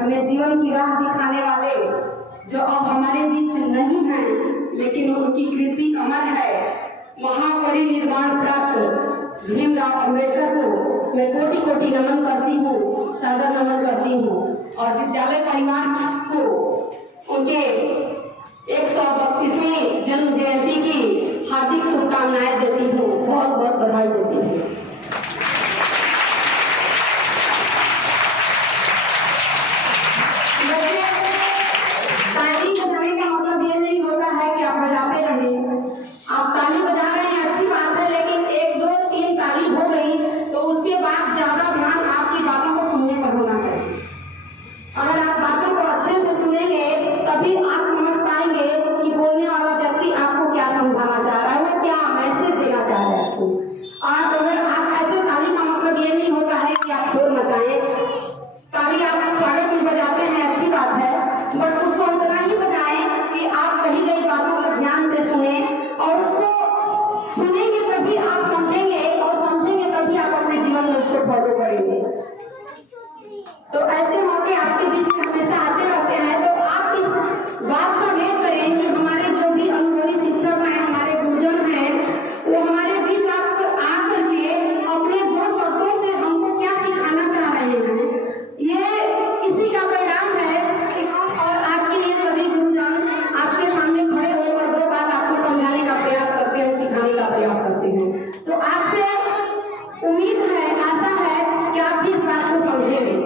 हमें जीवन की राह दिखाने वाले जो अब हमारे बीच नहीं हैं, लेकिन उनकी कृति अमर है। महापरिनिर्वाण प्राप्त भीमराव अंबेडकर को मैं कोटि कोटि नमन करती हूँ, सादर नमन करती हूँ और विद्यालय परिवार को उनके 132वीं जन्म जयंती की हार्दिक शुभकामनाएं देती हूँ, बहुत बहुत बधाई देती हूँ। ताली बजाने का मतलब ये नहीं होता है कि आप बजाते रहें। आप ताली बजा रहे हैं अच्छी बात है, लेकिन 1 2 3 ताली हो गई तो उसके बाद ज्यादा ध्यान आपकी बातों को सुनने पर होना चाहिए। अगर आप बातों को अच्छे से सुनेंगे तभी आप समझ पाएंगे कि बोलने वाला व्यक्ति आपको क्या समझाना चाह रहा है, वो क्या मैसेज देना चाह रहा है आपको। और अगर आप ऐसे ताली का मतलब ये नहीं होता है कि आप शोर मचाएं। ताली आप स्वागत में बजाते हैं, अच्छी बात है, बट उसको उतना ही बजाएं कि आप कही गई बातों को ध्यान से सुने और उसको सुनेंगे तभी आप समझेंगे और समझेंगे तभी आप अपने जीवन में उसको फॉलो करेंगे। तो ऐसे मौके आपके बीच में हमेशा आते रहते हैं, तो आप इस बात का वेट करें कि हमारे जो भी अनुभवी शिक्षक हैं, हमारे गुरुजन हैं, वो हमारे बीच आकर के अपने 2 शब्दों से हमको क्या सिखाना चाह रहे हैं। ये इसी का परिणाम है कि हम और आपके लिए सभी गुरुजन आपके सामने खड़े होकर 2 बात आपको समझाने का प्रयास करते हैं, सिखाने का प्रयास करते हैं। तो आपसे उम्मीद है, आशा है कि आप भी इस बात को समझेंगे।